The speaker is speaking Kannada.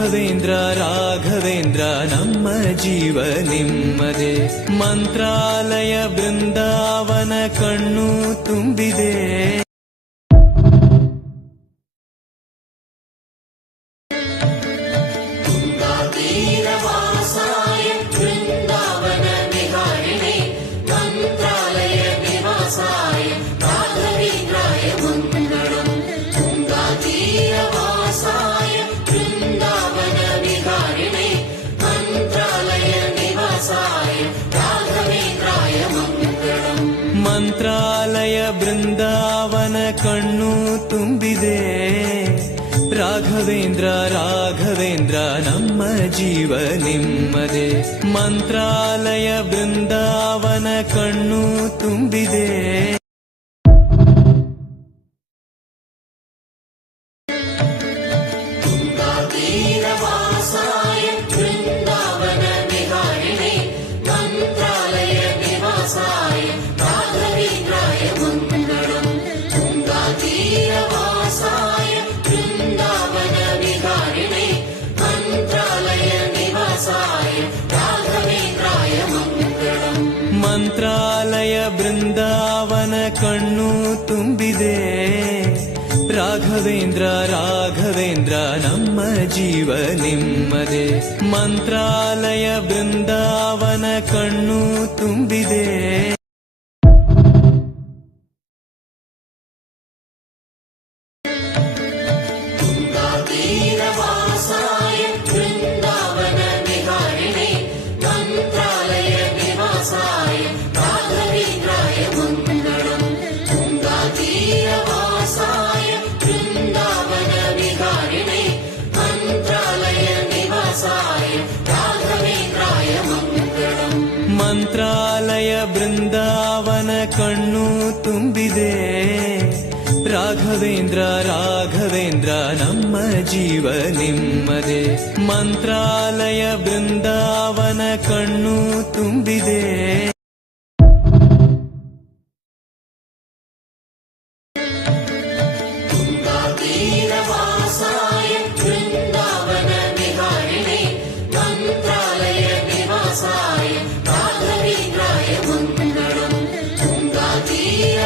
ರಾಘವೇಂದ್ರ ರಾಘವೇಂದ್ರ ನಮ್ಮ ಜೀವ ನಿಮ್ಮದೇ. ಮಂತ್ರಾಲಯ ಬೃಂದಾವನ ಕಣ್ಣು ತುಂಬಿದೆ. ಮಂತ್ರಾಲಯ ಬೃಂದಾವನ ಕಣ್ಣು ತುಂಬಿದೆ. ರಾಘವೇಂದ್ರ ರಾಘವೇಂದ್ರ ನಮ್ಮ ಜೀವ ನಿಮ್ಮದೇ. ಮಂತ್ರಾಲಯ ಬೃಂದಾವನ ಕಣ್ಣು ತುಂಬಿದೆ. ಮಂತ್ರಾಲಯ ಬೃಂದಾವನ ಕಣ್ಣು ತುಂಬಿದೆ. ರಾಘವೇಂದ್ರ ರಾಘವೇಂದ್ರ ನಮ್ಮ ಜೀವ ನಿಮ್ಮದೇ. ಮಂತ್ರಾಲಯ ಬೃಂದಾವನ ಕಣ್ಣು ತುಂಬಿದೆ. ಮಂತ್ರಾಲಯ ಬೃಂದಾವನ ಕಣ್ಣು ತುಂಬಿದೆ. ರಾಘವೇಂದ್ರ ರಾಘವೇಂದ್ರ ನಮ್ಮ ಜೀವ ನಿಮ್ಮದೇ. ಮಂತ್ರಾಲಯ ಬೃಂದಾವನ ಕಣ್ಣು ತುಂಬಿದೆ. Tira